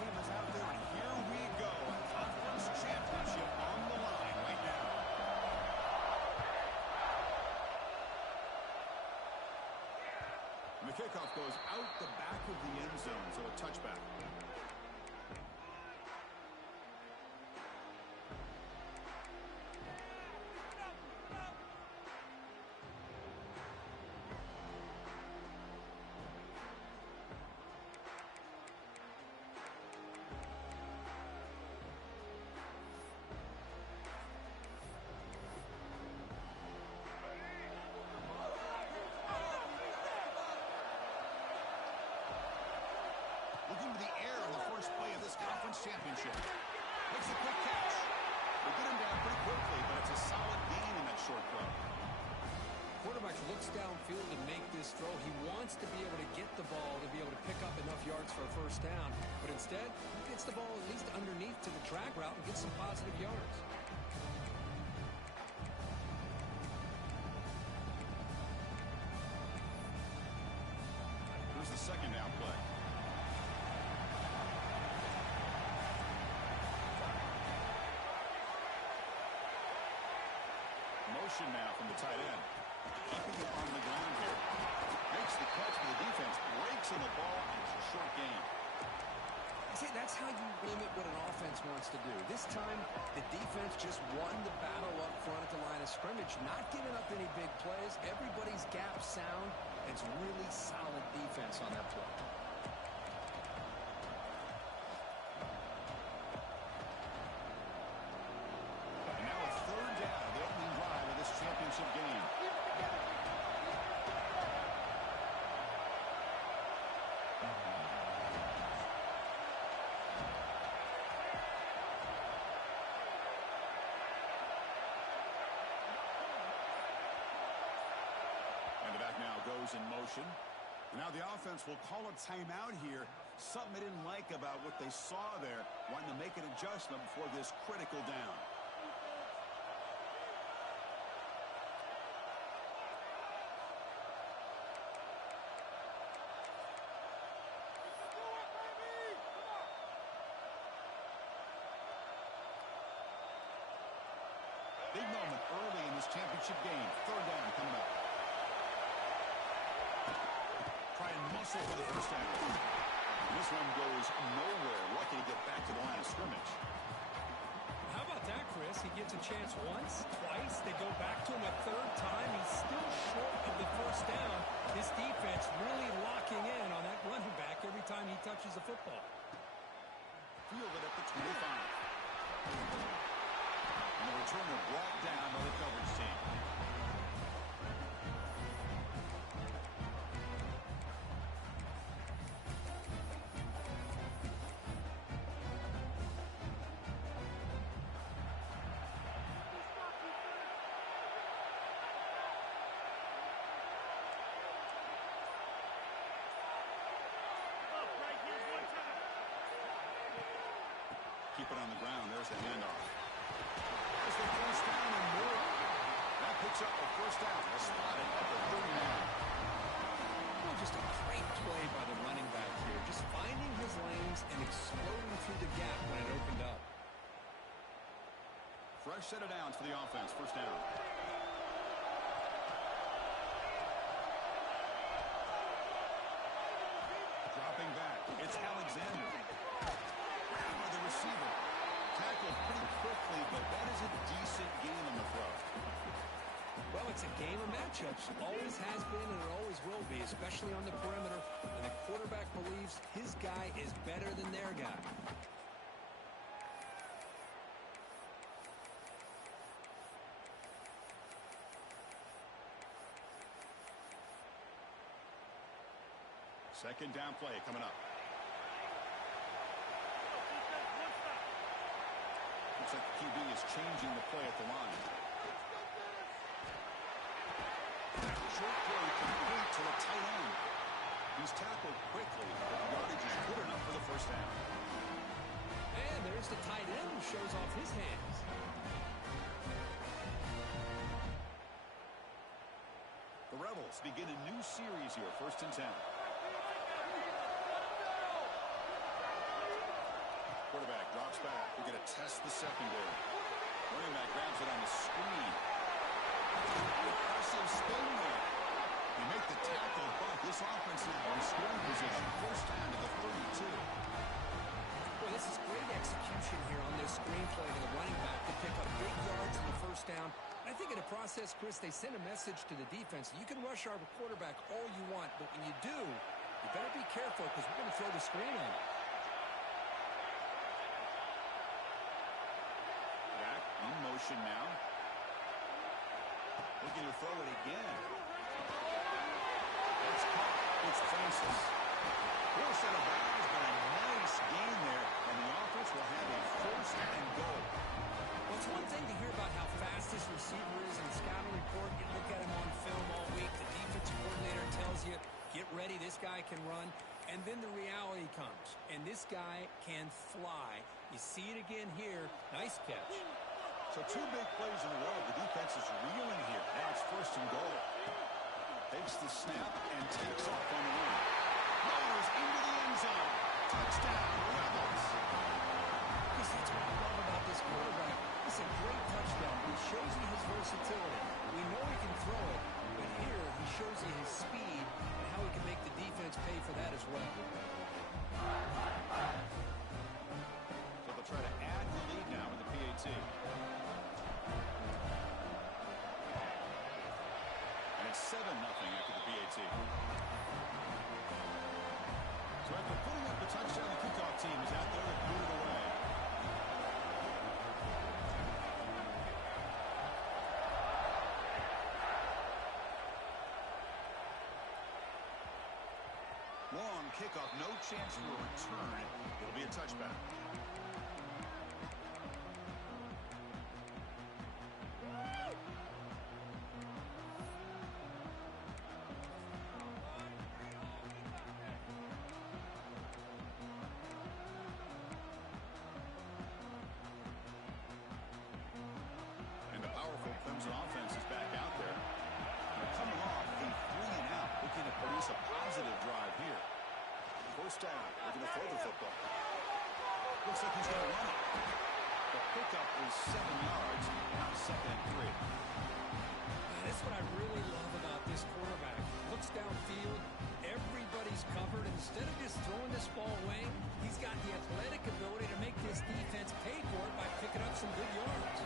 team is out there, and here we go. A conference championship on the line right now. And the kickoff goes out the back of the end zone, so a touchback. Looking to the air on the first play of this conference championship. Makes a quick catch. They get him down pretty quickly, but it's a solid gain in that short throw. Quarterback looks downfield to make this throw. He wants to be able to get the ball to be able to pick up enough yards for a first down. But instead, he gets the ball at least underneath to the drag route and gets some positive yards. Here's the second down play. Motion now from the tight end. Keeping it on the ground here. Makes the catch, but the defense breaks on the ball, and it's a short gain. See, that's how you limit what an offense wants to do. This time, the defense just won the battle up front at the line of scrimmage, not giving up any big plays. Everybody's gap sound. It's really solid defense on that play. And now a third down, the opening drive of this championship game. And the back now goes in motion. Now the offense will call a timeout here. Something they didn't like about what they saw there. Wanting to make an adjustment before this critical down. Big moment early in this championship game. Third down coming up. Try and muscle for the first down. This one goes nowhere. Lucky to get back to the line of scrimmage. How about that, Chris? He gets a chance once, twice. They go back to him a third time. He's still short of the first down. This defense really locking in on that running back every time he touches the football. Fielded at the 25. And the returner brought down by the coverage team. Keep it on the ground. There's the handoff. There's the first down and more. That picks up a first down. They're spotted at the 39. Well, just a great play by the running back here. Just finding his lanes and exploding through the gap when it opened up. Fresh set of downs for the offense. First down. Dropping back. It's Alexander. By the receiver. Tackled pretty quickly, but that is a decent gain on the throw. Well, it's a game of matchups. Always has been and it always will be, especially on the perimeter. And the quarterback believes his guy is better than their guy. Second down play coming up. Looks like the QB is changing the play at the line. Short throw complete to the tight end. He's tackled quickly, but the yardage is good enough for the first down. And there's the tight end who shows off his hands. The Rebels begin a new series here, 1st and 10. to test the secondary. Running back grabs it on the screen. Impressive spin there. You make the tackle, but this offense now in scoring position. First down to the 32. Well, this is great execution here on this screenplay to the running back to pick up big yards in the first down. I think in the process, Chris, they send a message to the defense. You can rush our quarterback all you want, but when you do, you better be careful because we're going to throw the screen on you. Back in motion now. Looking to throw it again. It's caught. It's Francis. Poor set of bounds, but a nice gain there, and the offense will have a first and goal. Well, it's one thing to hear about how fast this receiver is in the scouting report. You look at him on film all week. The defensive coordinator tells you, get ready, this guy can run. And then the reality comes, and this guy can fly. You see it again here. Nice catch. So two big plays in a row. The defense is reeling here. Now it's first and goal. Takes the snap and takes off on the run. Goes into the end zone. Touchdown, Rebels. Because that's what I love about this quarterback. It's a great touchdown. He shows you his versatility. We know he can throw it, but here he shows you his speed and how he can make the defense pay for that as well. So they'll try to add the lead now in the PAT. And it's 7-0 after the PAT. So after putting up the touchdown, the kickoff team is out there to boot it away. Long kickoff, no chance for a return. It'll be a touchback. And the powerful Clemson offense is back out there. They're coming off a 3-and-out, looking to produce a positive drive here. First down, looking to throw the football. Looks like he's going to run it. The pickup is 7 yards, now 2nd and 3. That's what I really love about this quarterback. Looks downfield, everybody's covered. Instead of just throwing this ball away, he's got the athletic ability to make this defense pay for it by picking up some good yards.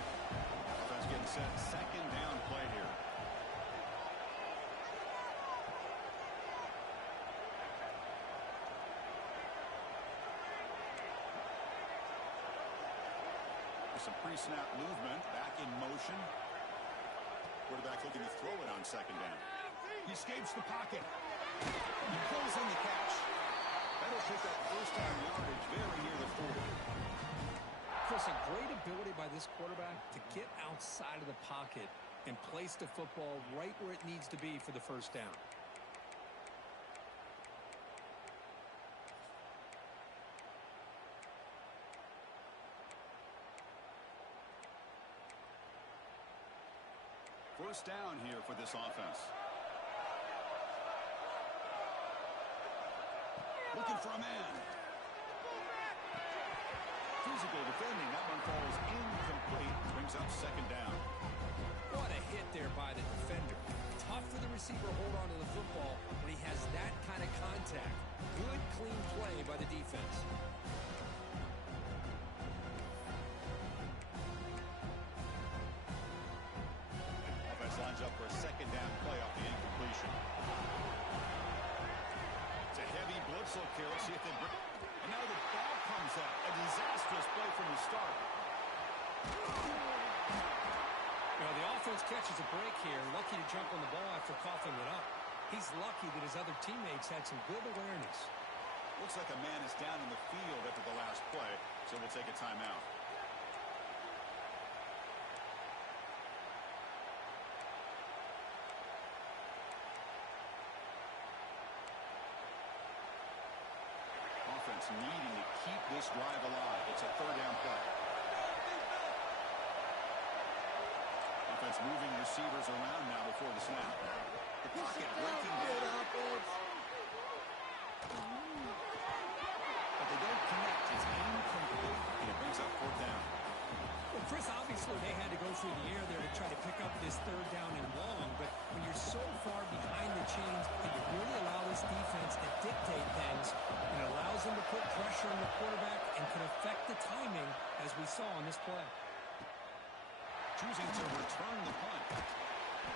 Offense getting set, second down play here. Some pre-snap movement, back in motion. Quarterback looking to throw it on second down. He escapes the pocket. He pulls in the catch. That'll pick up first down yardage very near the 40. Chris, a great ability by this quarterback to get outside of the pocket and place the football right where it needs to be for the first down. First down here for this offense. Looking for a man. Physical defending. That one falls incomplete. Brings up second down. What a hit there by the defender. Tough for the receiver to hold on to the football when he has that kind of contact. Good, clean play by the defense. Lines up for a second down play off the incompletion. It's a heavy blitz look here. Let's see if they bring. And now the ball comes out. A disastrous play from the start. Well, the offense catches a break here. Lucky to jump on the ball after coughing it up. He's lucky that his other teammates had some good awareness. Looks like a man is down in the field after the last play, so we'll take a timeout. Offense needing to keep this drive alive. It's a third down play. Offense moving receivers around now before the snap. The pocket breaking down. But they don't connect. It's incomplete. And it brings up fourth down. Well, Chris, obviously they had to go through the air there to try to pick up this third down and long, but when you're so far behind the chains, you really allow this defense to dictate things, and it allows them to put pressure on the quarterback and can affect the timing, as we saw on this play. Choosing to return the punt.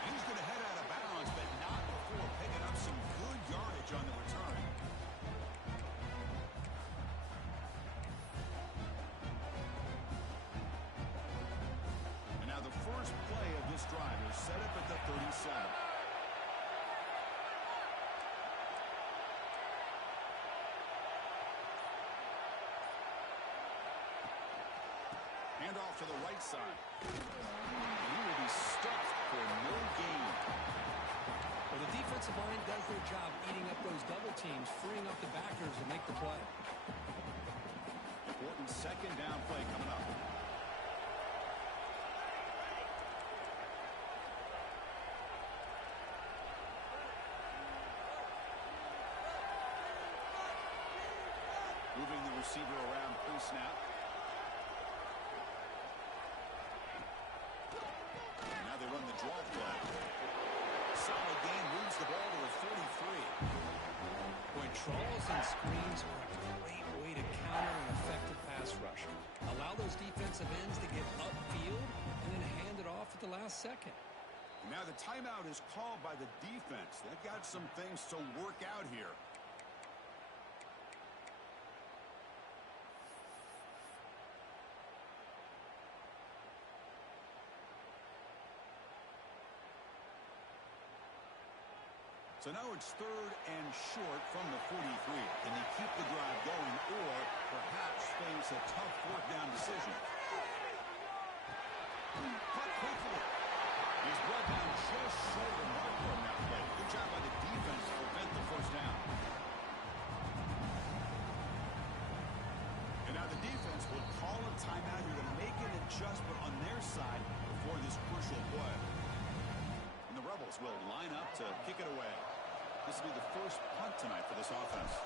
And he's going to head out of bounds, but not before picking up some good yardage on the return. And now the first play of this drive is set up at the 37. Hand off to the right side. He will be stuffed for no gain. Well, the defensive line does their job eating up those double teams, freeing up the backers to make the play. Important second down play coming up. Moving the receiver around pre-snap. And now they run the draw play. Solid gain, moves the ball to a 43. Boy, draws and screens are a great way to counter an effective pass rush. Allow those defensive ends to get upfield and then hand it off at the last second. And now the timeout is called by the defense. They've got some things to work out here. So now it's third and short from the 43. Can they keep the drive going or perhaps face a tough fourth down decision? Cut quickly. He's brought down just short of the mark on that play. Good job by the defense to prevent the first down. And now the defense will call a timeout here to make an adjustment on their side before this crucial play. And the Rebels will line up to kick it away. This will be the first punt tonight for this offense.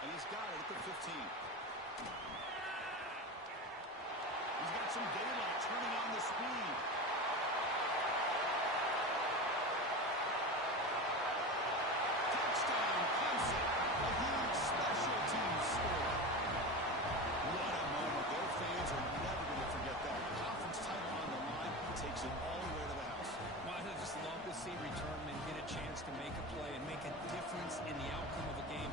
And he's got it at the 15. He's got some daylight turning on the speed. Touchdown, Clemson. A huge special teams score. What a moment. Their fans are never going to forget that. Conference title on the line takes it all the way to the house. Well, I just love to see returnmen get a chance to make a play and make a difference in the outcome of a game,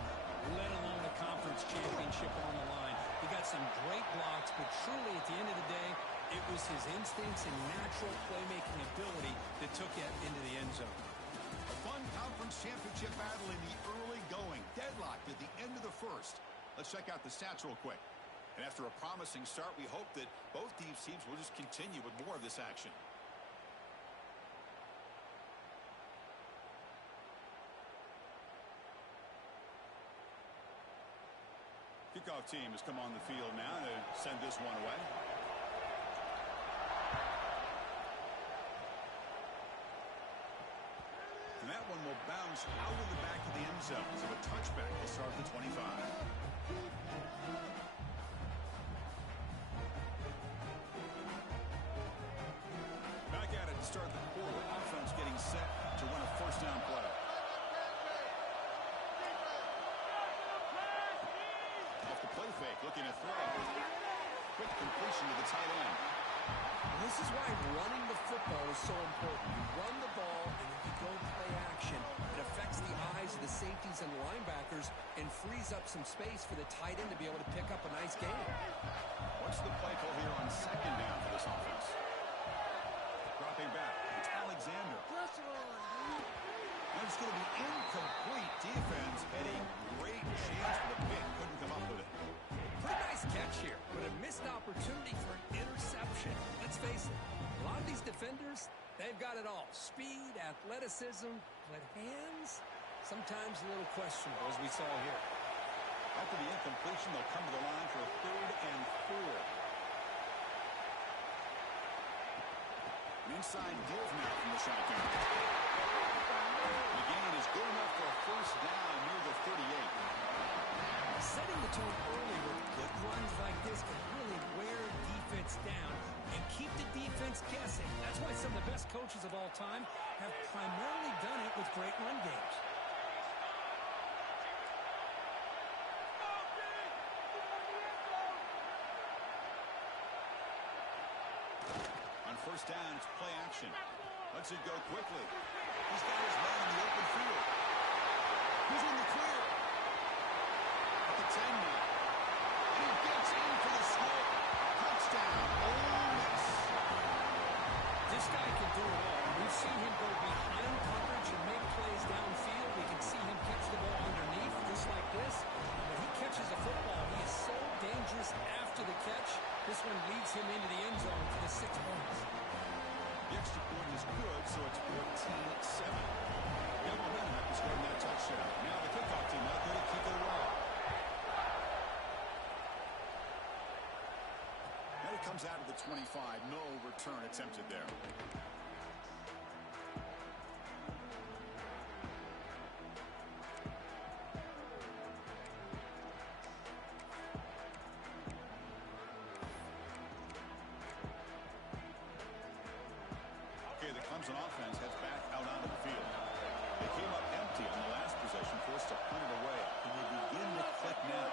let alone a conference championship on the line. He got some great blocks, but truly at the end of the day, it was his instincts and natural playmaking ability that took it into the end zone. A fun conference championship battle in the early going. Deadlocked at the end of the first. Let's check out the stats real quick. And after a promising start, we hope that both these teams will just continue with more of this action. Kickoff team has come on the field now to send this one away. And that one will bounce out of the back of the end zone. So a touchback will start the 25. Back at it to start the quarter. Offense getting set to run a first down play. Off the play fake, looking to throw. Quick completion to the tight end. This is why running the football is so important. You run the ball, and if you go play action, it affects the eyes of the safeties and linebackers and frees up some space for the tight end to be able to pick up a nice game. What's the play call here on second down for this offense? Dropping back. It's Alexander. That's going to be incomplete. Defense had a great chance for the pick. Couldn't come up with it. Pretty nice catch here, but a missed opportunity for an interception. Let's face it, a lot of these defenders, they've got it all. Speed, athleticism, but hands, sometimes a little questionable, as we saw here. After the incompletion, they'll come to the line for a 3rd and 4. An inside give now from the shotgun. The gain is good enough for a first down near the 38. Setting the tone early with good runs like this can really wear defense down and keep the defense guessing. That's why some of the best coaches of all time have primarily done it with great run games. On first down, it's play action. Lets it go quickly. He's got his man in the open field. He's in the clear. At the 10 now. He gets in for the score. Touchdown, Ole Miss. This guy can do it all. We've seen him go behind coverage and make plays downfield. We can see him catch the ball underneath, just like this. When he catches a football, he is so dangerous after the catch. This one leads him into the end zone for the 6 points. The extra point is good, so it's 14-7. Got momentum after scoring that touchdown. Now the kickoff team out there to kick it away. Now it comes out of the 25. No return attempted there. The Clemson offense heads back out onto the field. They came up empty on the last possession, forced to punt it away. And they begin to click now.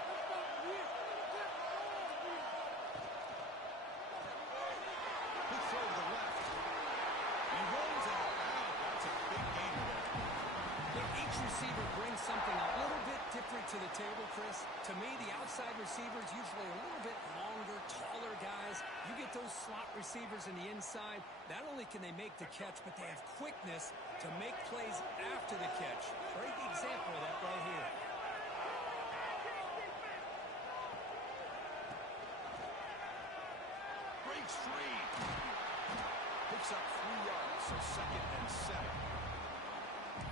Big throw to the left. He rolls out. That's a big gain there. Each receiver brings something a little bit different to the table, Chris. To me, the outside receivers usually a little bit longer, taller guys. You get those slot receivers in the inside. Not only can they make the catch, but they have quickness to make plays after the catch. Great example of that right here. Breaks free. Picks up 3 yards, so 2nd and 7.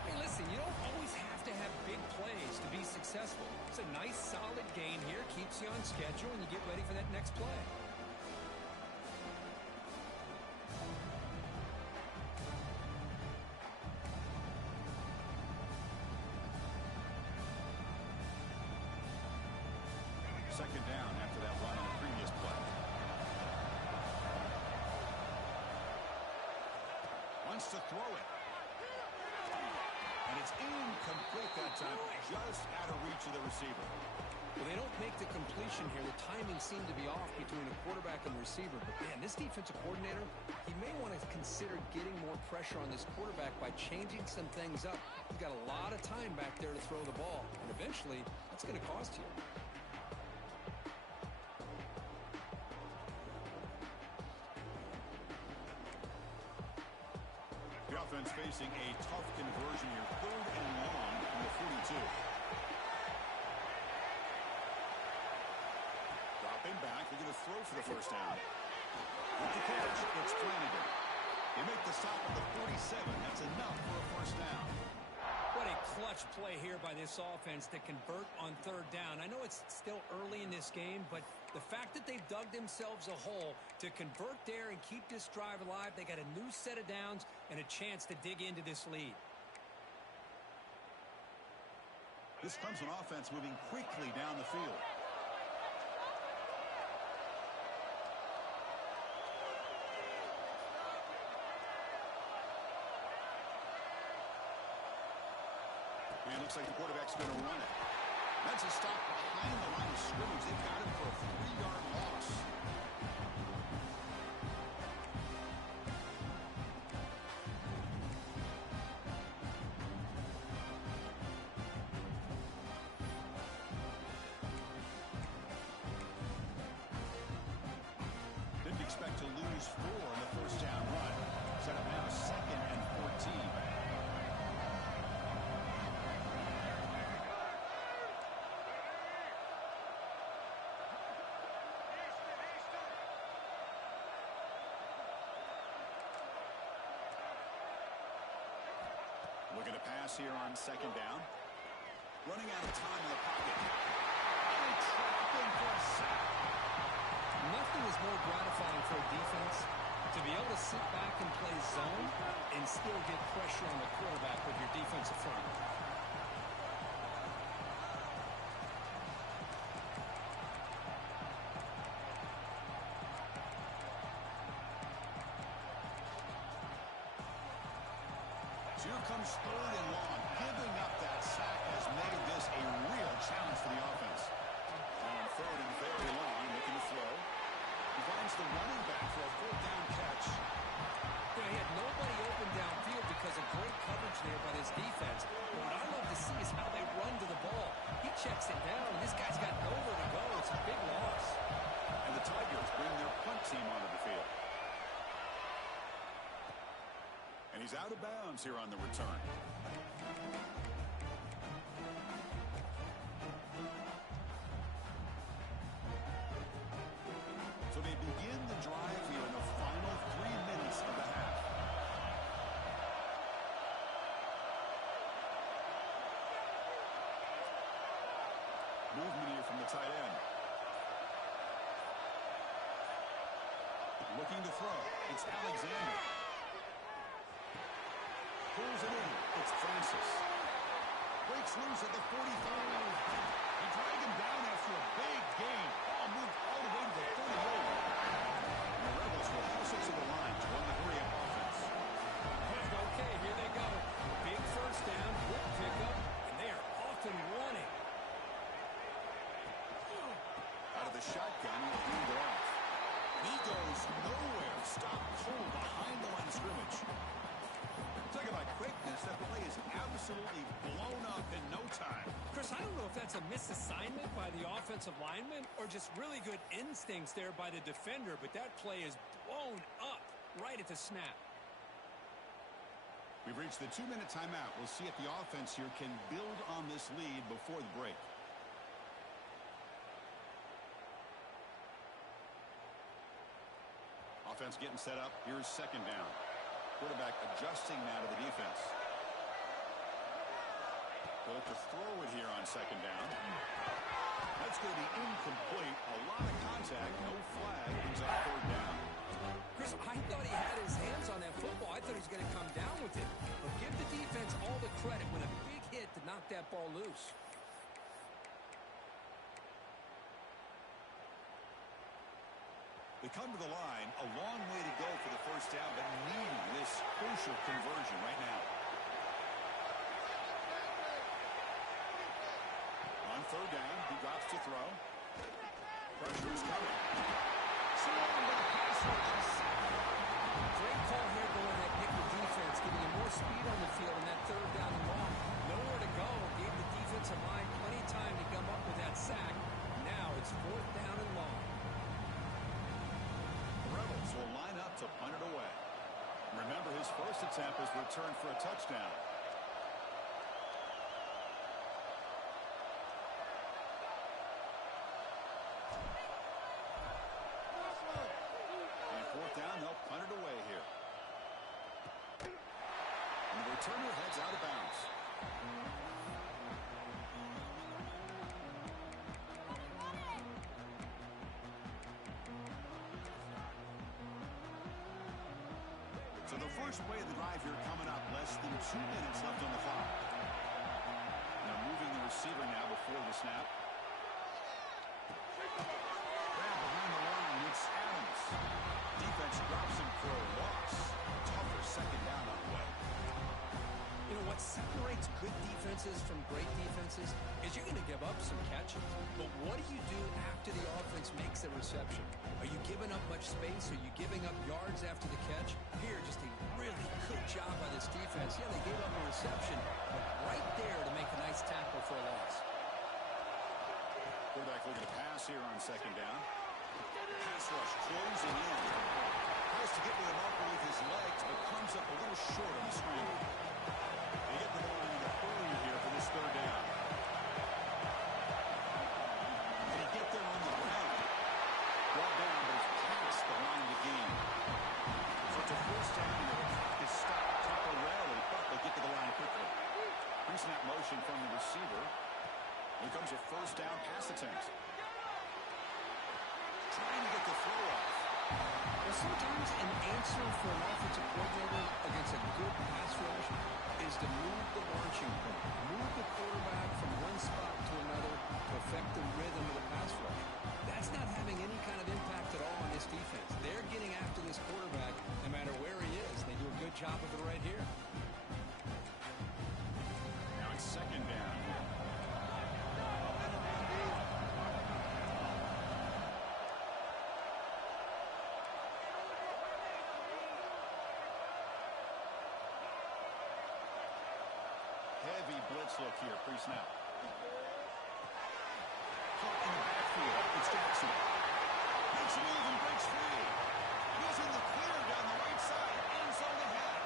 Hey, listen, you don't always have to have big plays to be successful. It's a nice, solid gain here. Keeps you on schedule, and you get ready for that next play. Second down after that run on the previous play. Wants to throw it. And it's incomplete that time, just out of reach of the receiver. Well, they don't make the completion here. The timing seemed to be off between the quarterback and the receiver. But, man, this defensive coordinator, he may want to consider getting more pressure on this quarterback by changing some things up. He's got a lot of time back there to throw the ball. And eventually, that's going to cost you. The offense facing a tough conversion here. 3rd and long from the 42. Dropping back. They're going to throw for the first down. With the catch, it's Flanagan. They make the stop at the 47. That's enough for a first down. What a clutch play here by this offense to convert on 3rd down. I know it's still early in this game, but the fact that they've dug themselves a hole to convert there and keep this drive alive, they got a new set of downs and a chance to dig into this lead. This Clemson offense moving quickly down the field. And it looks like the quarterback's going to run it. That's a stop behind the line of scrimmage. They've got him for a 3-yard loss. Didn't expect to lose 4 in the first down run. Set up now 2nd and 14. Looking to pass here on 2nd down. Running out of time in the pocket. And trapped in for a sack. Nothing is more gratifying for a defense To be able to sit back and play zone and still get pressure on the quarterback with your defensive front. So here comes 3rd and long. Giving up that sack has made this a real challenge for the offense. Now on 3rd and very long, looking to throw. He finds the running back for a 4th down catch. Yeah, he had nobody open downfield because of great coverage there by this defense. But what I love to see is how they run to the ball. He checks it down, and this guy's got nowhere to go. It's a big loss. And the Tigers bring their punt team onto the field. And he's out of bounds here on the return. So they begin the drive here in the final 3 minutes of the half. Movement here from the tight end. Looking to throw. It's Alexander. Pulls it in. It's Francis. Breaks loose at the 45. They drag him down after a big gain. Ball moved all the way to the 38. And the Rebels will hustle to the line to run the hurry-up offense. Okay, here they go. Big first down, quick pickup, and they are off and running. Out of the shotgun, he'll hand it off. He goes nowhere. Stop cold behind the line of scrimmage. Talk about quickness. That play is absolutely blown up in no time. Chris, I don't know if that's a misassignment by the offensive lineman or just really good instincts there by the defender, but that play is blown up right at the snap. We've reached the 2-minute timeout. We'll see if the offense here can build on this lead before the break. Offense getting set up. Here's 2nd down. Quarterback adjusting now to the defense. Go to throw it here on 2nd down. That's going to be incomplete. A lot of contact. No flag. Brings up 3rd down. Chris, I thought he had his hands on that football. I thought he was going to come down with it. But give the defense all the credit when a big hit to knock that ball loose. They come to the line, a long way to go for the 1st down, but needing this crucial conversion right now. On 3rd down, he drops to throw. Pressure is coming. Great call here going that nickel defense, giving him more speed on the field in that 3rd down and long. Nowhere to go. Gave the defensive line plenty of time to come up with that sack. Now it's 4th down and long. Rebels will line up to punt it away. Remember, his first attempt was returned for a touchdown. And 4th down, they'll punt it away here. And the returner heads out of bounds. So the first play of the drive here coming up, less than 2 minutes left on the clock. Now moving the receiver now before the snap. Grab behind the line, it's Adams. Defense drops him for a loss. Tougher 2nd down on the way. You know, what separates good defenses from great defenses is you're going to give up some catches. But what do you do after the offense makes a reception? Are you giving up much space? Are you giving up yards after the catch? Here, just a really good job by this defense. Yeah, they gave up a reception, but right there to make a nice tackle for a loss. Quarterback looking to pass here on 2nd down. Pass rush closing in. Tries to get to the marker with his legs, but comes up a little short on the scramble. They get the ball in the hurry here for this 3rd down. Can he get there on the ground? Brought down, but it's past the line to gain. So it's a 1st down, and the clock is stopped temporarily, but they get to the line quickly. Pre-snap motion from the receiver. Here comes a 1st down pass attempt. Trying to get the throw off. Well, sometimes an answer for an offensive coordinator against a good pass rush is to move the launching point, move the quarterback from one spot to another to affect the rhythm of the pass rush. That's not having any kind of impact at all on this defense. They're getting after this quarterback no matter where he is. They do a good job of it right here. Now it's second down. Heavy blitz look here, pre-snap. Caught in the backfield. It's Jackson. Makes a move and breaks free. He's in the clear down the right side. End zone ahead.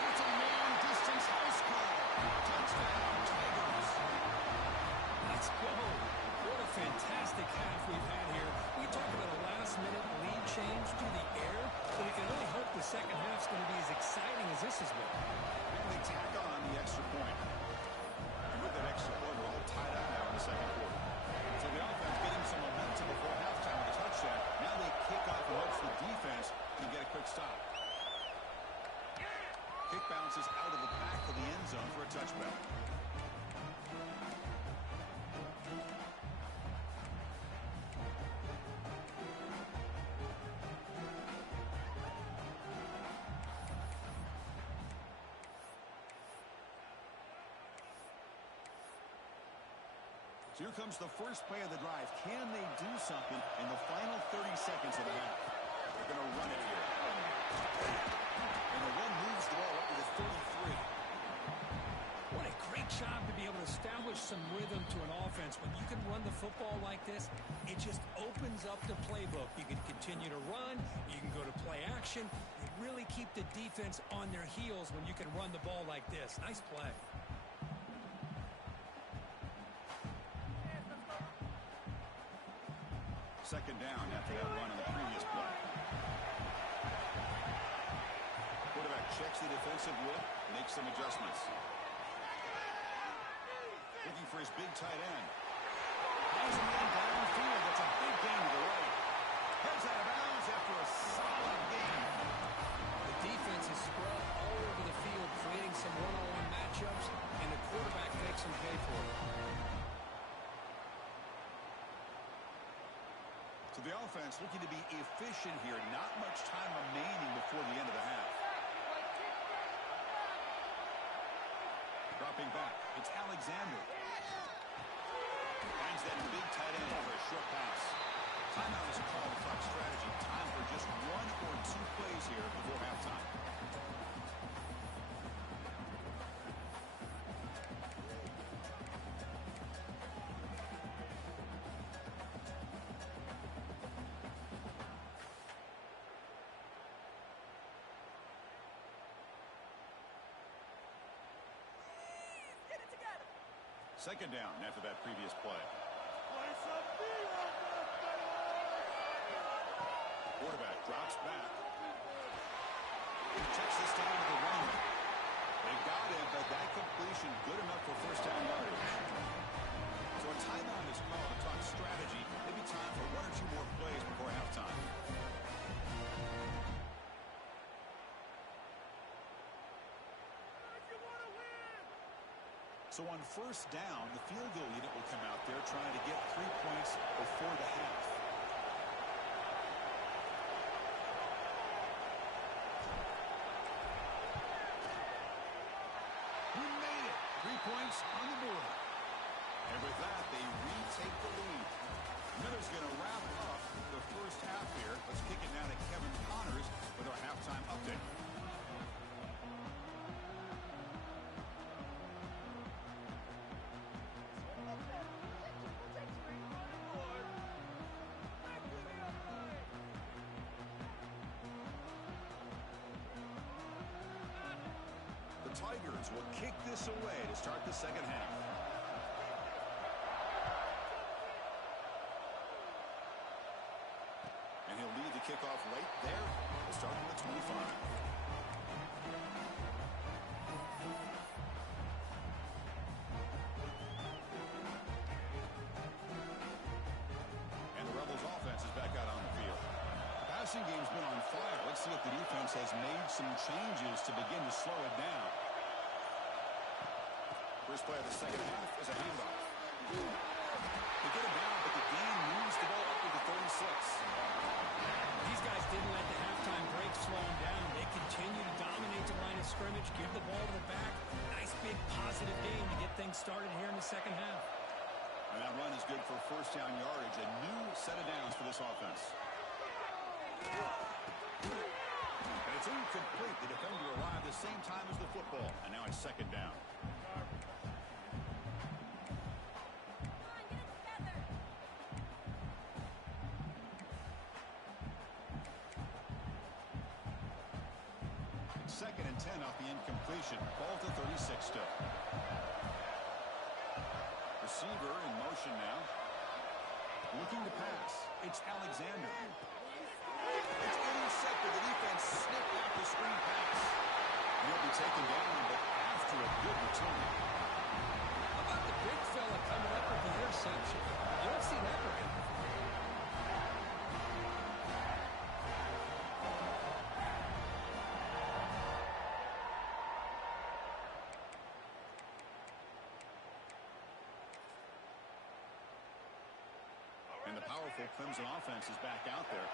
It's a long distance house call. Touchdown, Tigers. Let's go. What a fantastic half we've had here. We talk about a last-minute lead change through the air, but we can only hope the second half's going to be as exciting as this has been. And they tack on the extra point. And with that extra point, we're all tied up now in the second quarter. So the offense getting some momentum before halftime with a touchdown. Now they kick off and hopes the defense can get a quick stop. Kick bounces out of the back of the end zone for a touchback. Here comes the first play of the drive. Can they do something in the final 30 seconds of the half? They're going to run it here. And the run moves the ball up to the 33. What a great job to be able to establish some rhythm to an offense. When you can run the football like this, it just opens up the playbook. You can continue to run. You can go to play action. You really keep the defense on their heels when you can run the ball like this. Nice play. Second down after that run on the previous play. Quarterback checks the defensive look, makes some adjustments. Looking for his big tight end. Has a man downfield. That's a big gain to the right. Heads out of bounds after a solid game. The defense is spread all over the field, creating some one-on-one matchups, and the quarterback makes them pay for it. So the offense looking to be efficient here. Not much time remaining before the end of the half. Dropping back. It's Alexander. Finds that big tight end for a short pass. Timeout is called to talk strategy. Time for just one or two plays here before halftime. Second down after that previous play. Quarterback drops back. Checks this time to the running back. They got him, but that completion good enough for first down yardage. So a timeout is called to talk strategy. Maybe time for one or two more plays before halftime. So on first down, the field goal unit will come out there trying to get 3 points before the half. We made it. 3 points on the board. And with that, they retake the lead. Miller's going to wrap up the first half here. Let's kick it now to Kevin Connors with our halftime update. Tigers will kick this away to start the second half. And he'll lead the kickoff right there. We'll start on the 25. And the Rebels offense is back out on the field. passing game's been on fire. Let's see if the defense has made some changes to begin to slow it down. First play of the second half is a handoff. They get him down, but the gain moves the ball up to the 36. These guys didn't let the halftime break slow them down. They continue to dominate the line of scrimmage, give the ball to the back. Nice big positive game to get things started here in the second half. And that run is good for first down yardage. A new set of downs for this offense. And it's incomplete. The defender arrived the same time as the football. And now it's second down. Second and 10 off the incompletion. Ball to 36 still. Receiver in motion now. Looking to pass. It's Alexander. It's intercepted. The defense snipped out the screen pass. He'll be taken down, but after a good return. How about the big fella coming up with the interception? You don't see that very often. And the powerful Clemson offense is back out there.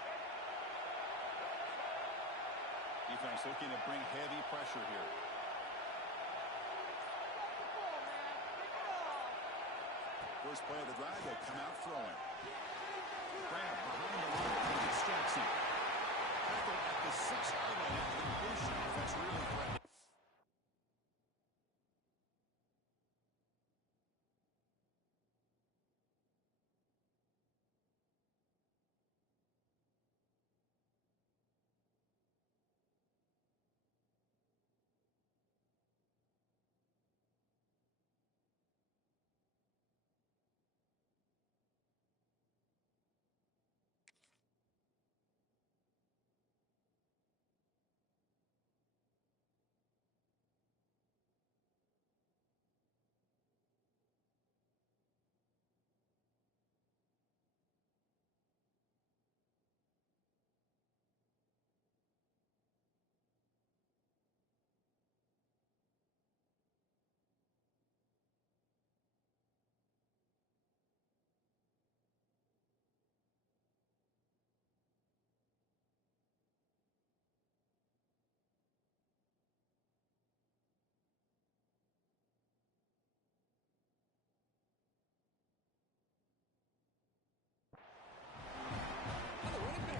Defense looking to bring heavy pressure here. First play of the drive, they'll come out throwing. Grab behind the line, distracts him. Tackled at the 6-yard line after the completion. Defense really threatening.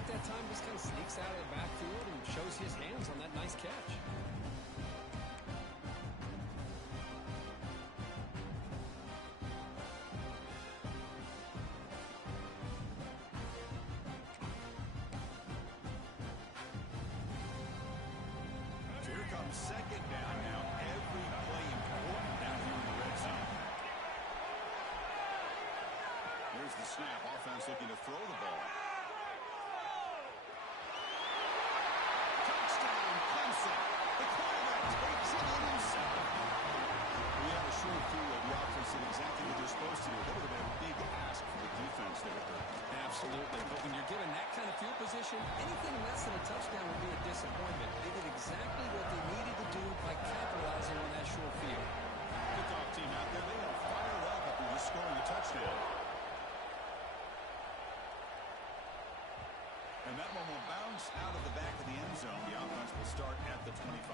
That time just kind of sneaks out of the backfield and shows his hands on that nice catch. So here comes second down now. Every play important down here in the red zone. Here's the snap. Offense looking to throw the ball. The quarterback takes it in himself. We have a sure feel of the offense did exactly what they're supposed to do. That would have been a big ask for the defense there. Absolutely. But when you're given that kind of field position, anything less than a touchdown would be a disappointment. They did exactly what they needed to do by capitalizing on that short field. Kickoff team out there, they are fired up after just scoring a touchdown. And that one will bounce out of the back of the end zone. The offense will start at the 25.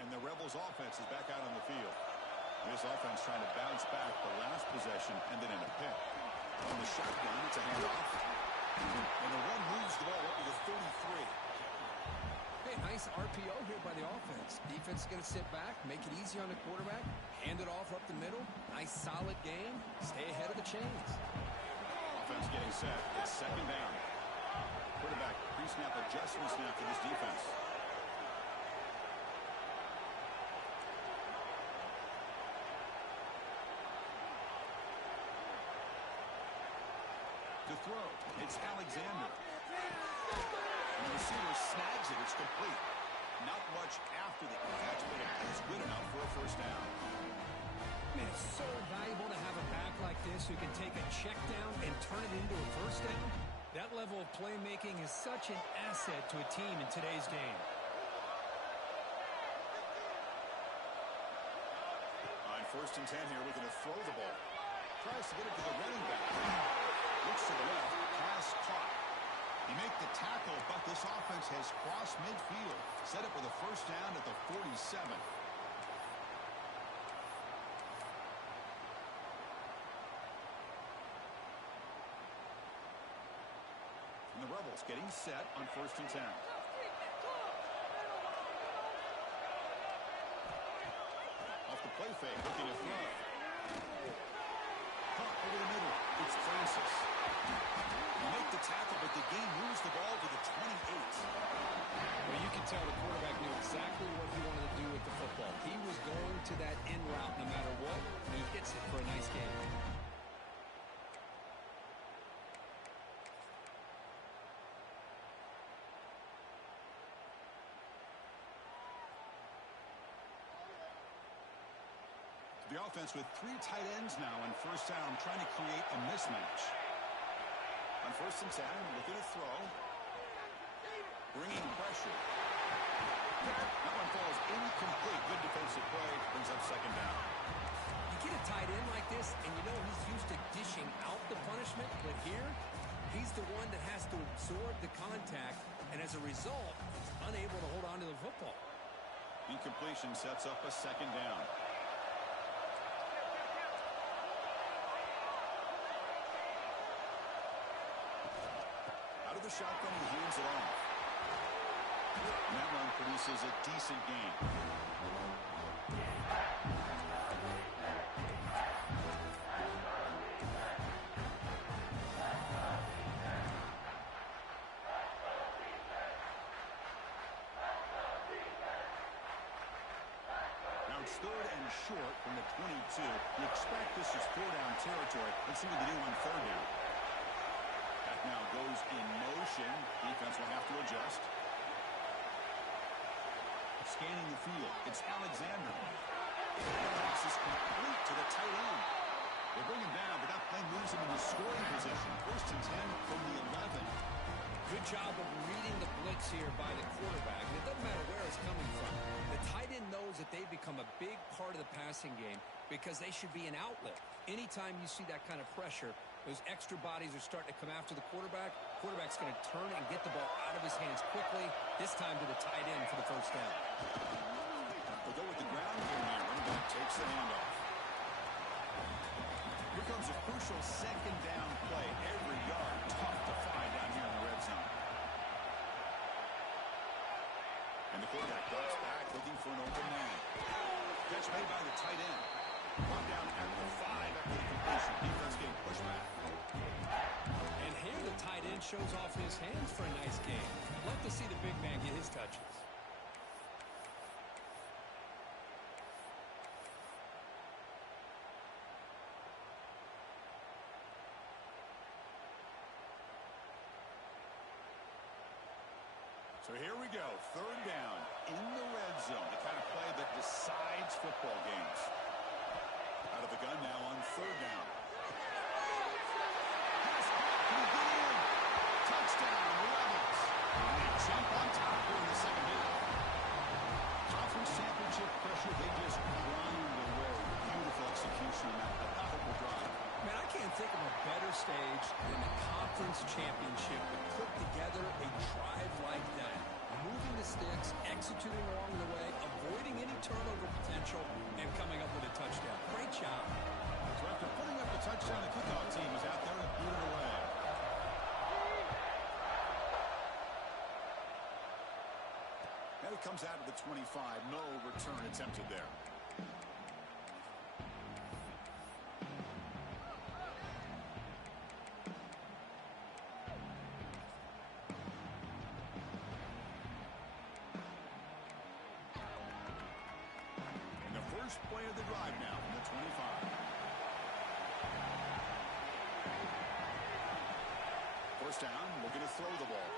And the Rebels offense is back out on the field. This offense trying to bounce back the last possession and then in a pick. On the shotgun, it's a handoff. And the run moves the ball up to the 33. Hey, nice RPO here by the offense. Defense is going to sit back, make it easy on the quarterback, hand it off up the middle. Nice solid game. Stay ahead of the chains. Offense getting set. It's second down. Quarterback pre-snap adjustment snap for this defense. To throw, it's Alexander. And the receiver snags it. It's complete. Not much after the catch, but it is good enough for a first down. Man, it's so valuable to have a back like this who can take a check down and turn it into a first down. That level of playmaking is such an asset to a team in today's game. On 1st and 10 here, we're going to throw the ball. Tries to get it to the running back. Looks to the left. Pass caught. He made the tackle, but this offense has crossed midfield. Set up with a first down at the 47. And the Rebels getting set on 1st and 10. Off the play fake, looking to throw. Caught over the middle. It's Francis. You make the tackle, but the game moves the ball to the 28. Well, you can tell the quarterback knew exactly what he wanted to do with the football. He was going to that in route no matter what. He hits it for a nice game. The offense with 3 tight ends now on first down, trying to create a mismatch. On 1st and 10, looking to throw. Bringing pressure. That one falls incomplete. Good defensive play. Brings up 2nd down. You get a tight end like this, and you know he's used to dishing out the punishment, but here, he's the one that has to absorb the contact, and as a result, he's unable to hold on to the football. Incompletion sets up a 2nd down. Out of the shotgun, he hands it off. And that run produces a decent gain. Now it's 3rd and short from the 22. You expect this is 4-down territory. Let's see what they do on 3rd down. That now goes in motion. Defense will have to adjust. Scanning the field. It's Alexander. Pass is complete to the tight end. They bring him down, but that play moves him into scoring position. 1st and 10 from the 11. Good job of reading the blitz here by the quarterback. It doesn't matter where it's coming from. The tight end knows that they've become a big part of the passing game because they should be an outlet. Anytime you see that kind of pressure, those extra bodies are starting to come after the quarterback. Quarterback's going to turn and get the ball out of his hands quickly, this time to the tight end for the first down. They'll go with the ground game here. Running back takes the handoff. Here comes a crucial 2nd down play. Every yard tough to find down here in the red zone. And the quarterback drops back looking for an open man. Catch made by the tight end. Brought down at the 5 after the completion. Defense getting pushed back. And here the tight end shows off his hands for a nice game. Love to see the big man get his touches. So here we go. 3rd down in the red zone. The kind of play that decides football games. Out of the gun now on 3rd down. Pass back to the end. Touchdown, Rebels. And they jump on top here in the 2nd half. Conference championship pressure, they just grind away. Beautiful execution on that. A powerful drive. Man, I can't think of a better stage than the conference championship to put together a drive like that. Moving the sticks, executing along the way, avoiding any turnover potential, and coming up with a touchdown. Great job. So after putting up the touchdown, the kickoff team is out there to boot it away. And it comes out of the 25. No return attempted there. First play of the drive now from the 25. First down, looking to throw the ball.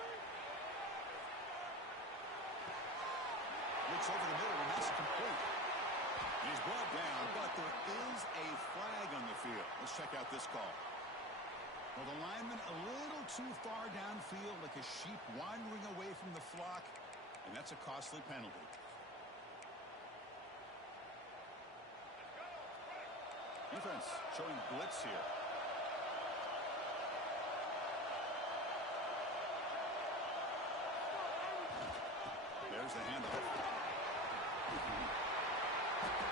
Looks over the middle, and that's complete. He's brought down, but there is a flag on the field. Let's check out this call. Well, the lineman a little too far downfield, like a sheep wandering away from the flock, and that's a costly penalty. Defense showing blitz here. There's the handoff.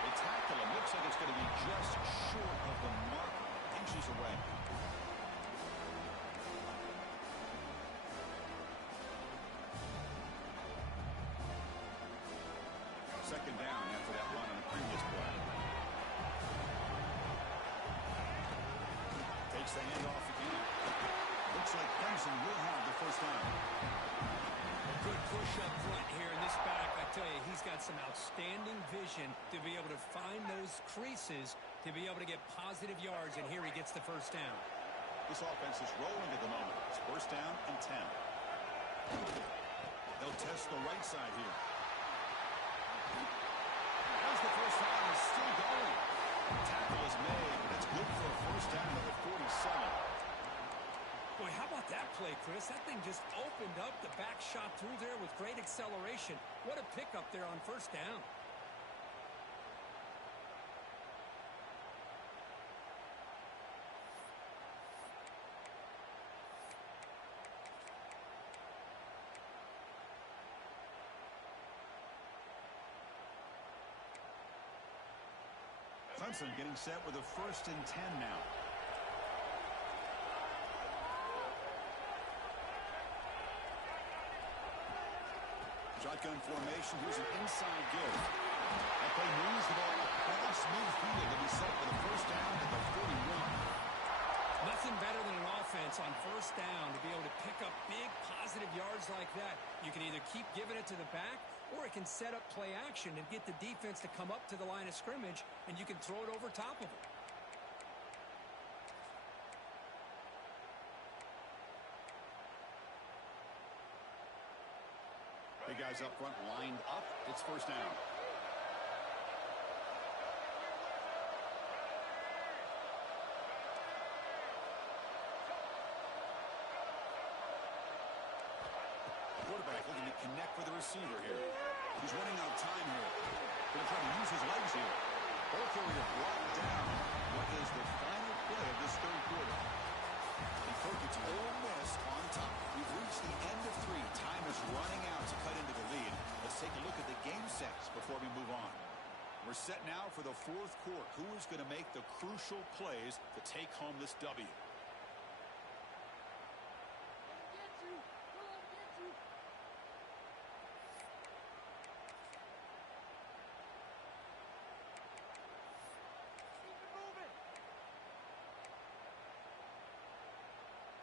They tackle him. Looks like it's going to be just short of the mark, inches away. Second down after that run on the previous play. Takes the handoff again. Looks like Clemson will have the first down. Good push up front here in this back. I tell you, he's got some outstanding vision to be able to find those creases, to be able to get positive yards, and here he gets the first down. This offense is rolling at the moment. It's first down and 10. They'll test the right side here. There's the first down. Is still going. Tackle is made, but it's good for a first down at the 47. Boy, how about that play, Chris? That thing just opened up. The back shot through there with great acceleration. What a pickup there on first down. Clemson getting set with a first and 10 now. Shotgun formation. Here's an inside give. That play moves the ball across midfield to be set for the first down at the 41. Nothing better than an offense on first down to be able to pick up big positive yards like that. You can either keep giving it to the back, or it can set up play action and get the defense to come up to the line of scrimmage, and you can throw it over top of it. Big guys up front lined up. It's first down. Quarterback looking to connect with the receiver here. He's running out of time here. Going to try to use his legs here. Ball carrier brought down. What is the final play of this third quarter? And Kirk, it's Ole Miss on top. We've reached the end of 3. Time is running out to cut into the lead. Let's take a look at the game sets before we move on. We're set now for the fourth quarter. Who is going to make the crucial plays to take home this W?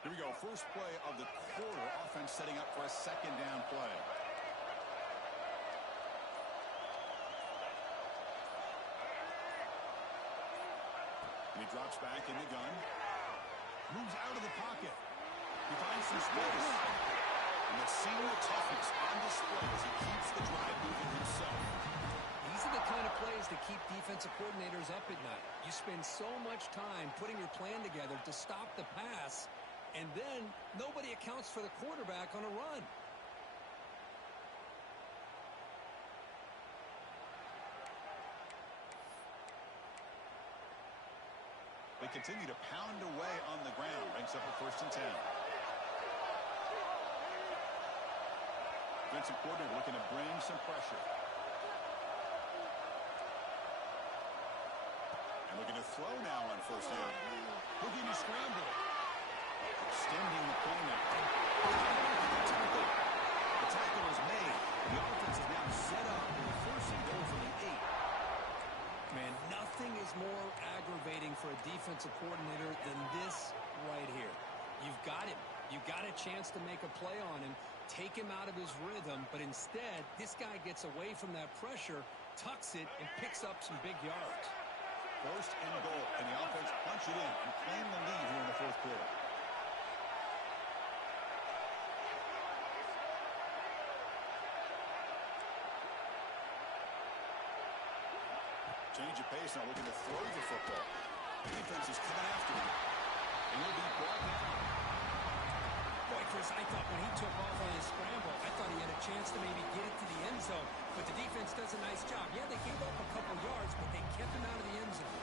Here we go. First play of the quarter. Offense setting up for a second down play. And he drops back in the gun. Moves out of the pocket. He finds some space. And the senior toughness on display as he keeps the drive moving himself. These are the kind of plays that keep defensive coordinators up at night. You spend so much time putting your plan together to stop the pass, and then nobody accounts for the quarterback on a run. They continue to pound away on the ground. Brings up a first and 10. Defensive coordinator looking to bring some pressure. And looking to throw now on first down. Looking to scramble. Extending the play now. The tackle is made. The offense is now set up with a first and goal from the 8. Man, nothing is more aggravating for a defensive coordinator than this right here. You've got him. You've got a chance to make a play on him, take him out of his rhythm, but instead, this guy gets away from that pressure, tucks it, and picks up some big yards. First and goal, and the offense punch it in and claim the lead here in the fourth quarter. Change of pace now, looking to throw the football. The defense is coming after him. And he'll be brought down. Boy, Chris, I thought when he took off on his scramble, I thought he had a chance to maybe get it to the end zone. But the defense does a nice job. Yeah, they gave up a couple yards, but they kept him out of the end zone.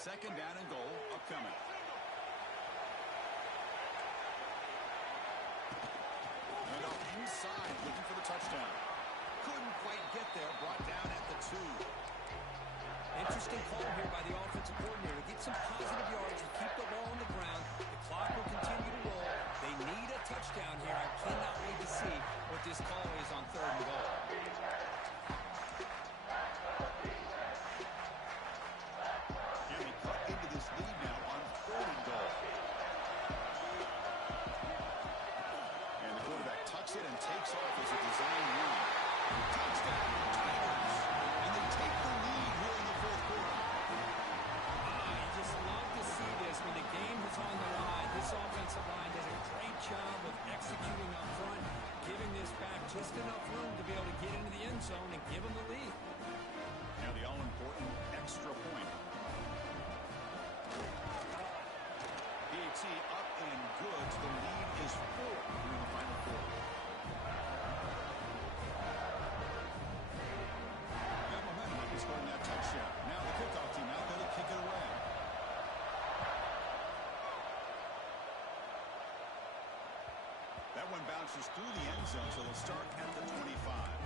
Second down and goal upcoming. And up inside, looking for the touchdown. Couldn't quite get there, brought down at the 2. Interesting call here by the offensive coordinator. Get some positive yards and keep the ball on the ground. The clock will continue to roll. They need a touchdown here. I cannot wait to see what this call is on 3rd and goal. Takes off as a design run. Touchdown, Tigers. And they take the lead here in the 4th quarter. You just love to see this when the game is on the line. This offensive line does a great job of executing up front, giving this back just enough room to be able to get into the end zone and give them the lead. Now the all-important extra point. PAT up and good. So the lead is 4 here in the final quarter. Scoring that touchdown. Now the kickoff team out there to kick it away. That one bounces through the end zone, so they'll start at the 25.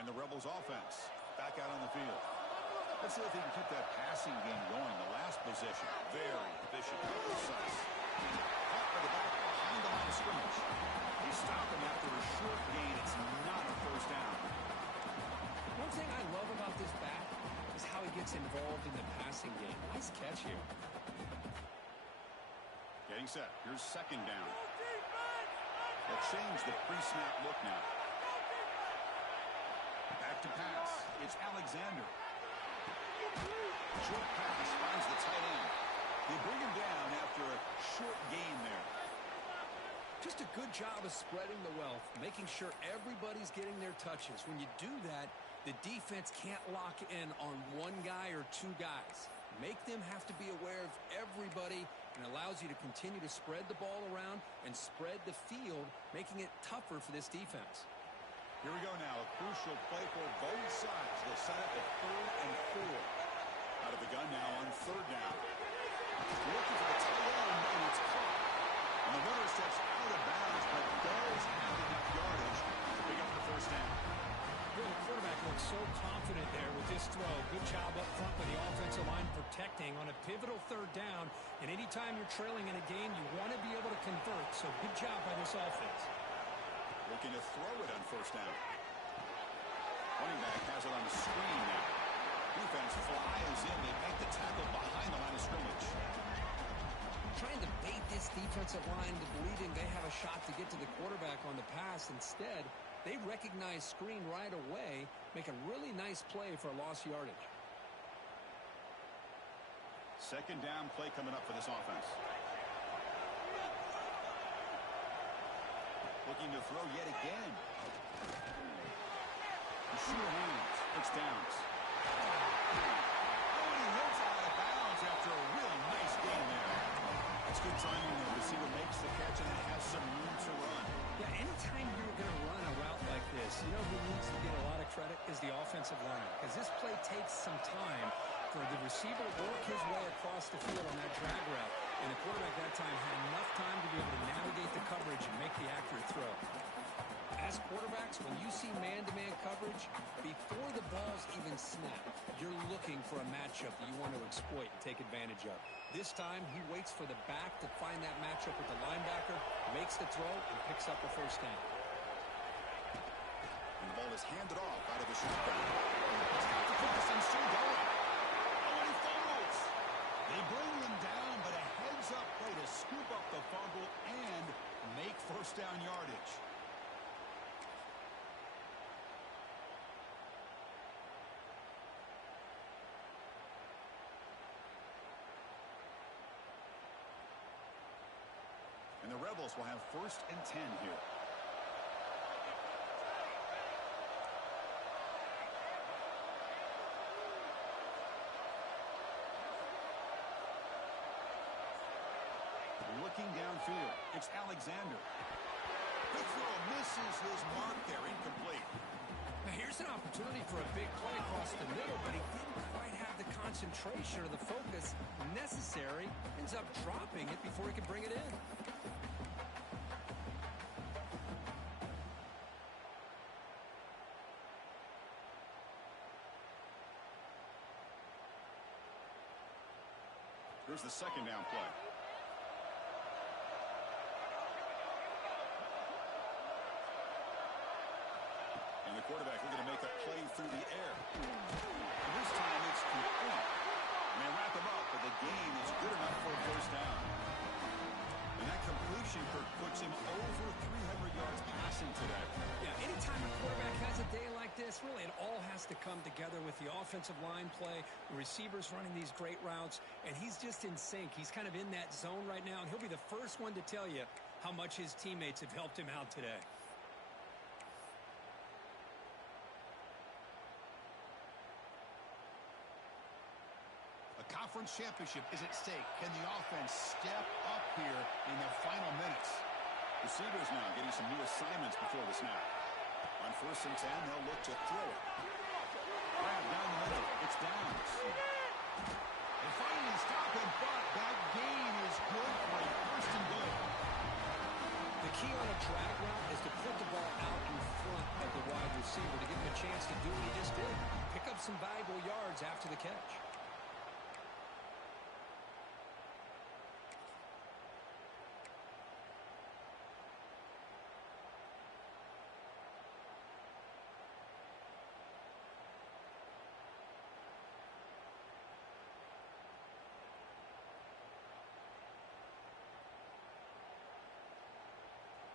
And the Rebels offense back out on the field. Let's see if they can keep that passing game going. The last possession, very efficient, precise. Caught by the back behind the line of scrimmage. He stopped him after a short gain. It's not a 1st down. One thing I love about this back is how he gets involved in the passing game. Nice catch here. Getting set. Here's 2nd down. They'll change the pre-snap look now. Back to pass. It's Alexander. Short pass finds the tight end. They bring him down after a short gain there. Just a good job of spreading the wealth, making sure everybody's getting their touches. When you do that, the defense can't lock in on one guy or 2 guys. Make them have to be aware of everybody, and allows you to continue to spread the ball around and spread the field, making it tougher for this defense. Here we go now. A crucial play for both sides. They'll set up a 3rd and 4. Out of the gun now on 3rd down. Looking for the tight end, and it's caught. And the runner steps out of bounds, but does have enough yardage to pick up the 1st down. The quarterback looks so confident there with this throw. Good job up front with the offensive line protecting on a pivotal 3rd down. And anytime you're trailing in a game, you want to be able to convert. So good job by this offense. Looking to throw it on 1st down. Running back has it on the screen now. Defense flies in. They make the tackle behind the line of scrimmage. Trying to bait this defensive line to believing they have a shot to get to the quarterback on the pass. Instead, they recognize screen right away, make a really nice play for lost yardage. 2nd down play coming up for this offense. looking to throw yet again. Sure hands. It's downs. Oh, and he hits out of bounds after a really nice game there. That's good timing, though. The receiver makes the catch and then has some room to run. Yeah, anytime you're going to run a route like this, you know who needs to get a lot of credit is the offensive line. Because this play takes some time for the receiver to work his way across the field on that drag route. And the quarterback that time had enough time to be able to navigate the coverage and make the accurate throw. As quarterbacks, when you see man-to-man coverage, before the ball's even snapped, you're looking for a matchup that you want to exploit and take advantage of. This time, he waits for the back to find that matchup with the linebacker, makes the throw, and picks up the first down. And the ball is handed off out of the shotgun. He's got to put this thing still going. Oh, and he fumbles. They bring him down, but a heads-up play to scoop up the fumble and make first down yardage. And the Rebels will have 1st and 10 here. Looking downfield, it's Alexander. The throw misses his mark there, incomplete. Now here's an opportunity for a big play across the middle, but he didn't quite have the concentration or the focus necessary. Ends up dropping it before he could bring it in. Here's the second down play. And the quarterback looking to make a play through the air. And this time it's complete. And they wrap him up, but the gain is good enough for a first down. And that completion, Kirk, puts him over 300 yards passing today. Yeah, anytime a quarterback has a day like this, really it all has to come together with the offensive line play, the receivers running these great routes, and he's just in sync. He's kind of in that zone right now, and he'll be the first one to tell you how much his teammates have helped him out today. A conference championship is at stake. Can the offense step up here in the final minutes? Receivers now getting some new assignments before the snap. On 1st and 10, they'll look to throw it. Grab down the middle. It's downs. They finally stop him, but that gain is good for a 1st and goal. The key on a drag route is to put the ball out in front of the wide receiver to give him a chance to do what he just did. Pick up some valuable yards after the catch.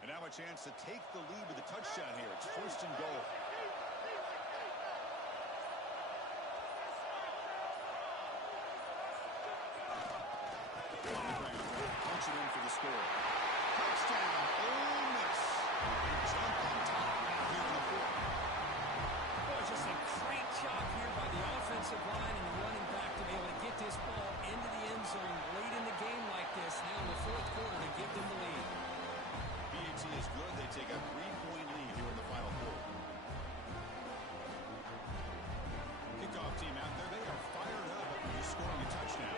And now a chance to take the lead with a touchdown here. It's 1st and goal. On the ground, punch it in for the score. Touchdown, Ole Miss. Jump on top here in the 4th. Boy, just a great job here by the offensive line and the running back to be able to get this ball into the end zone late in the game like this. Now in the 4th quarter to give them the lead. BAT is good. They take a 3-point lead here in the final quarter. Kickoff team out there. They are fired up after scoring a touchdown.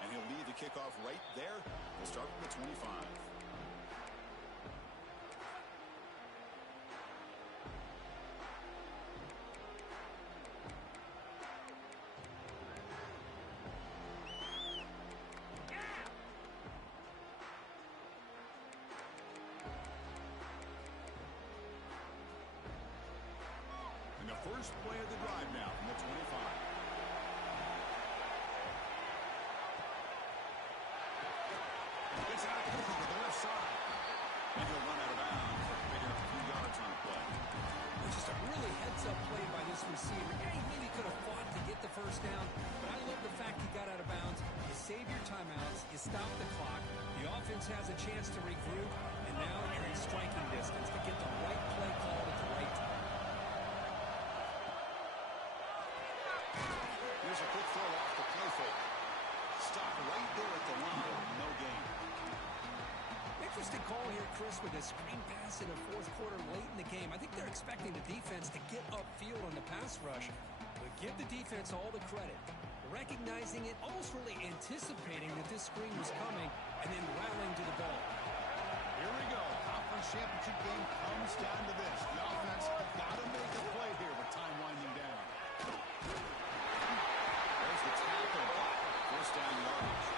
And he'll lead the kickoff right there. We'll start from the 25. First play of the drive now from the 25. It's out to the left side. And he'll run out of bounds. Picking up a few yards on the play. Just a really heads-up play by this receiver. Yeah, he maybe could have fought to get the first down, but I love the fact he got out of bounds. You save your timeouts, you stop the clock, the offense has a chance to regroup, and now you're in striking distance to get the right play called at the right time. Here's a quick throw off the play fake. Stop right there at the line. No gain. Interesting call here, Chris, with a screen pass in the fourth quarter late in the game. I think they're expecting the defense to get upfield on the pass rush. But give the defense all the credit. Recognizing it, almost really anticipating that this screen was coming, and then rallying to the ball. Here we go. Conference championship game comes down to this. The offense got to make a play here with time winding down. There's the tackle. First down yardage.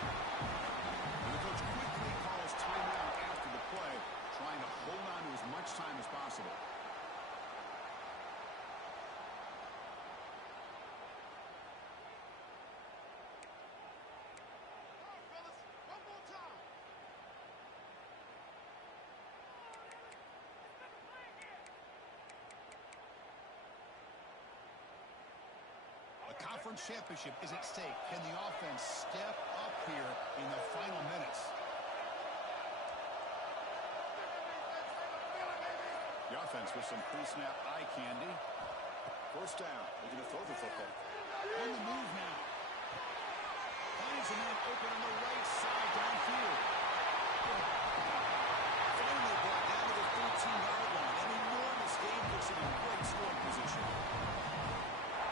And the coach quickly calls timeout after the play, trying to hold on to as much time as possible. Conference championship is at stake. Can the offense step up here in the final minutes? The offense with some pre-snap eye candy. First down. They're going to throw the football. On the move now. Finds a man open on the right side downfield. Finally brought down to the 13-yard line. An enormous game puts him in great scoring position.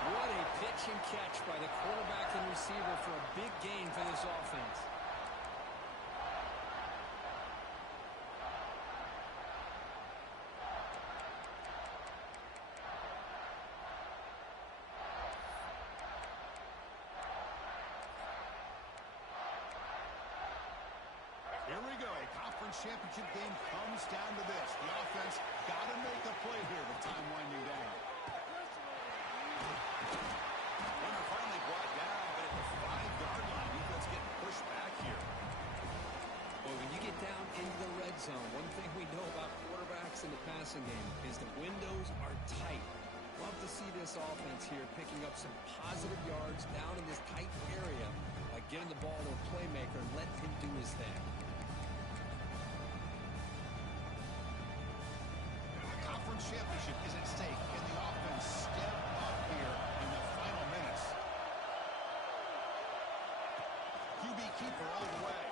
What a pitch and catch by the quarterback and receiver for a big gain for this offense. Here we go. A conference championship game comes down to this. The offense got to make a play here with time winding down. Runner finally brought down, but at the 5-yard line, defense getting pushed back here. Well, when you get down into the red zone, one thing we know about quarterbacks in the passing game is the windows are tight. Love to see this offense here picking up some positive yards down in this tight area by getting the ball to a playmaker and letting him do his thing. The conference championship is at stake. Can the offense step up here in the final minutes? QB keeper all the way.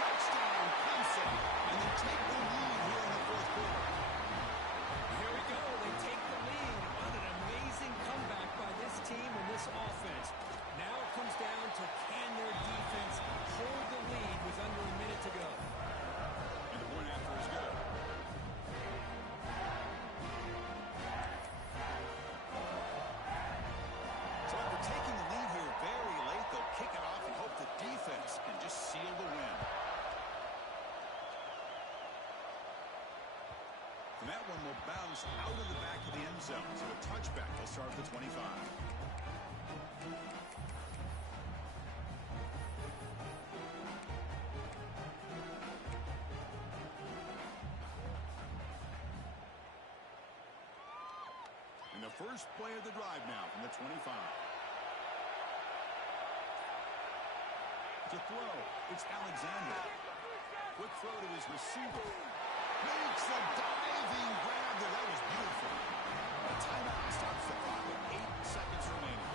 Touchdown, Clemson. And they take the lead here in the fourth quarter. Here we go. They take the lead. What an amazing comeback by this team and this offense. Now it comes down to can their defense hold the lead with under a minute to go. And the point after is good. So after taking the lead here very late, they'll kick it off and hope the defense can just seal the win. And that one will bounce out of the back of the end zone. So a touchback will start at the 25. And the first play of the drive now from the 25. To throw, it's Alexander. Quick throw to his receiver. Makes a diving grab there. That was beautiful. A timeout starts the clock with 8 seconds remaining.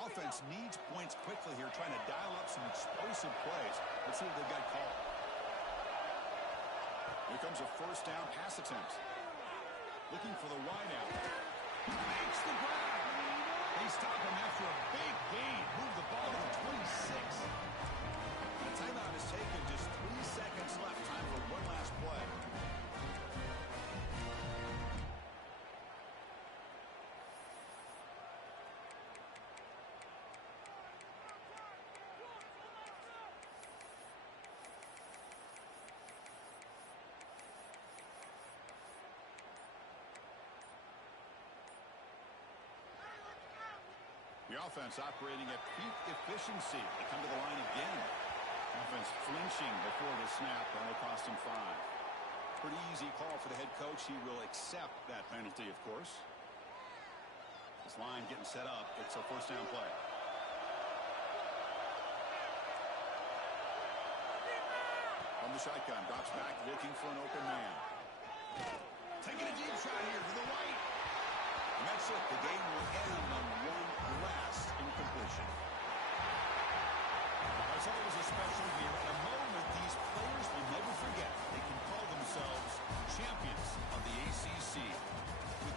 Offense needs points quickly here, trying to dial up some explosive plays. Let's see what they've got called. Here comes a first down pass attempt. Looking for the wideout. Makes the grab. They stop him after a big gain. Move the ball to the 26. The timeout is taken. Just 3 seconds left. Time for one last play. The offense operating at peak efficiency. They come to the line again. Offense flinching before the snap. That'll cost him 5. Pretty easy call for the head coach. He will accept that penalty, of course. This line getting set up. It's a first down play. From the shotgun, drops back looking for an open man. Taking a deep shot here to the right. And that's it. The game will end on one last incompletion. It's always a special year, and a moment these players will never forget. They can call themselves champions of the ACC. With